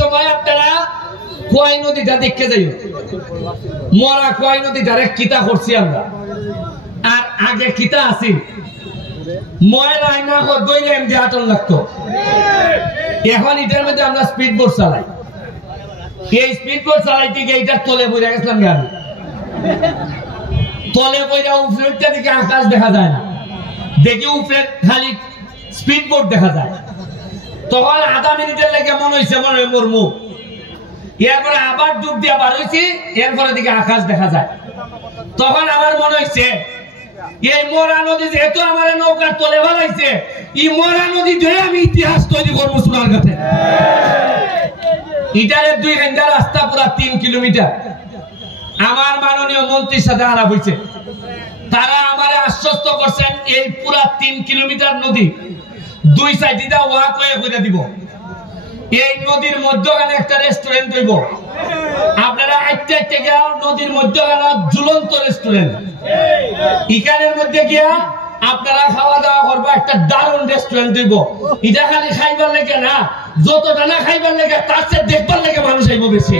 সময় আপনারা কোয়াই নদীটা দেখতে যাই, মরা কোয়াই নদীটার কিতা করছি আমরা, আর আগে কিতা আছি ময়লা আইনা দইলে এমনি আটন লাগতো। এখন এটার মধ্যে আমরা স্পিড বোট চালাই, এই স্পিড বোট চালাইতে গিয়ে এইটার তলে বইরা গেছিলাম। আমি তলে বইরা উপরেরটা দিকে আকাশ দেখা যায় না, দেখি উপরে খালি স্পিড বোট দেখা যায়। তখন আধা মিনিটের লেগে মনে হয়েছে মনে হয় মোর মুখ, এরপরে আবার ডুব দিয়ে বার হয়েছি, এরপরে দিকে আকাশ দেখা যায়। তখন আমার মনে হয়েছে এই মরা নদী যেহেতু আমার নৌকার তলে বানাইছে, এই মরা নদী ধরে আমি ইতিহাস তৈরি করবো সোনার কাছে। ইটারের 2 ঘন্টা রাস্তা, পুরা 3 কিলোমিটার। আমার মাননীয় মন্ত্রীর সাথে আলাপ হয়েছে, তারা আমারে আশ্বস্ত করছেন এই পুরা 3 কিলোমিটার নদী 2 সাইডে ওয়াক হয়ে করে দিব। এই নদীর মধ্যখানে একটা রেস্টুরেন্ট হইব, আপনারা আইতে আইতে গিয়া নদীর মধ্যখানে ঝুলন্ত রেস্টুরেন্ট, ইকানের মধ্যে গিয়া আপনারা খাওয়া দাওয়া করবো, একটা দারুণ রেস্টুরেন্ট হইব। এটা খালি খাইবার লেগে না, যতটা না খাইবার লেগে তার চেয়ে দেখবার লেগে মানুষ আইব বেশি।